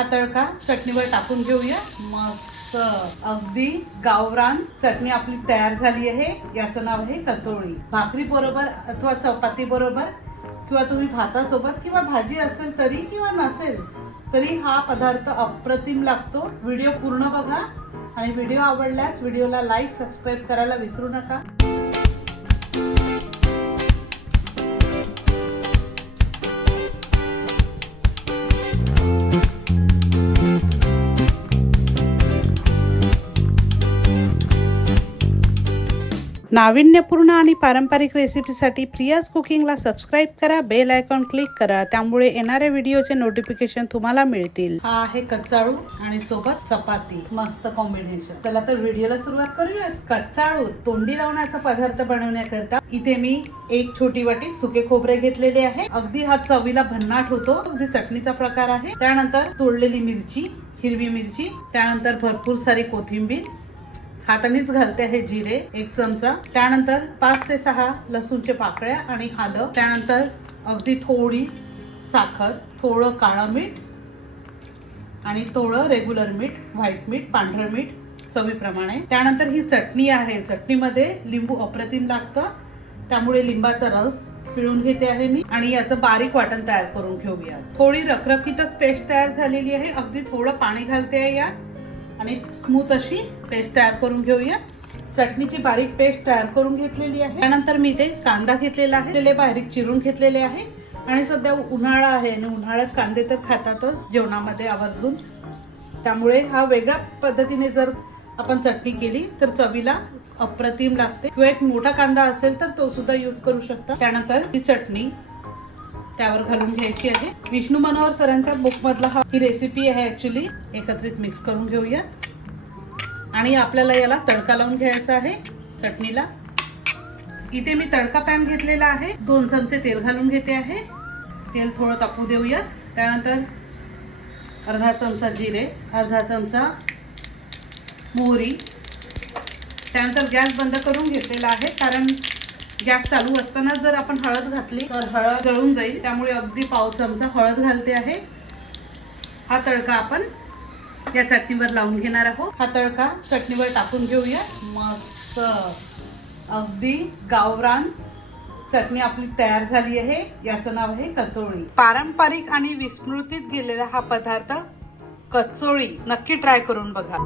हा तडका चटणीवर टाकून घेऊया. मस्त. अगदी गावरान चटणी आपली तयार झाली आहे. याचं नाव आहे कचोळी. भाकरी बरोबर अथवा चपाती बरोबर किंवा तुम्ही भातासोबत किंवा भाजी असेल तरी किंवा नसेल तरी हा पदार्थ अप्रतिम लागतो. व्हिडिओ पूर्ण बघा. आणि व्हिडिओ आवडल्यास व्हिडिओला लाईक सबस्क्राईब करायला विसरू नका. नाविन्यपूर्ण आणि पारंपरिक रेसिपीसाठी प्रियाज कुकिंगला सबस्क्राईब करा बेल आयकॉन क्लिक करा त्यामुळे येणाऱ्या व्हिडिओचे नोटिफिकेशन तुम्हाला मिळतील. हा आहे कचाळू आणि सोबत चपाती. मस्त कॉम्बिनेशन चला तर व्हिडिओला सुरुवात करूया कचाळू तोंडी लावण्याचा पदार्थ बनवण्याकरता इथे मी एक छोटी वाटी सुके खोबरे घेतलेले आहे. अगदी हा चवीला भन्नाट होतो. अगदी चटणीचा प्रकार आहे. त्यानंतर तोडलेली मिरची हिरवी मिरची त्यानंतर भरपूर सारी कोथिंबीर हातानेच घालते आहे जिरे एक चमचा. त्यानंतर पाच ते सहा लसूणच्या पाकळ्या आणि आलं. त्यानंतर अगदी थोडी साखर थोडं काळं मीठ आणि थोडं रेग्युलर मीठ व्हाईट मीठ पांढरं मीठ चवीप्रमाणे. त्यानंतर ही चटणी आहे. चटणीमध्ये लिंबू अप्रतिम लागतं. त्यामुळे लिंबाचा रस पिळून घेते आहे मी. आणि याचं बारीक वाटण तयार करून घेऊया थोडी रखरखीतच पेस्ट तयार झालेली आहे. अगदी थोडं पाणी घालते आहे यात. आणि स्मूथ अशी पेस्ट तयार करून घेऊया. चटणीची बारीक पेस्ट तयार करून घेतलेली आहे. त्यानंतर मी ते कांदा घेतलेला आहे. बारीक चिरून घेतलेले आहे. आणि सध्या उन्हाळा आहे आणि उन्हाळ्यात कांदे तर खातातच जेवणामध्ये आवर्जून. त्यामुळे हा वेगळ्या पद्धतीने जर आपण चटणी केली तर चवीला अप्रतिम लागते. किंवा एक मोठा कांदा असेल तर तो सुद्धा यूज करू शकता. त्यानंतर ही चटणी त्यावर घालून घ्यायची आहे. विष्णू मनोहर सरांच्या बुक मधला हा ही रेसिपी आहे ऍक्च्युली एकत्रित मिक्स करून घेऊया आणि आपल्याला याला तडका लावून घ्यायचा आहे चटणीला. इथे मी तडका पॅन घेतलेला आहे. दोन चमचे तेल घालून घेते आहे. तेल थोडं तापू देऊया त्यानंतर अर्धा चमचा जिरे अर्धा चमचा मोहरी. त्यानंतर गॅस बंद करून घेतलेला आहे कारण गॅस चालू असताना जर आपण हळद घातली तर हळद जळून जाईल. त्यामुळे अगदी पाव चमचा हळद घालते आहे. हा तडका आपण या चटणीवर लावून घेणार आहोत. हा तडका चटणीवर टाकून घेऊया. मस्त. अगदी गावरान चटणी आपली तयार झाली आहे. याचं नाव आहे कचोळी. पारंपरिक आणि विस्मृतीत गेलेला हा पदार्थ कचोळी. नक्की ट्राय करून बघा.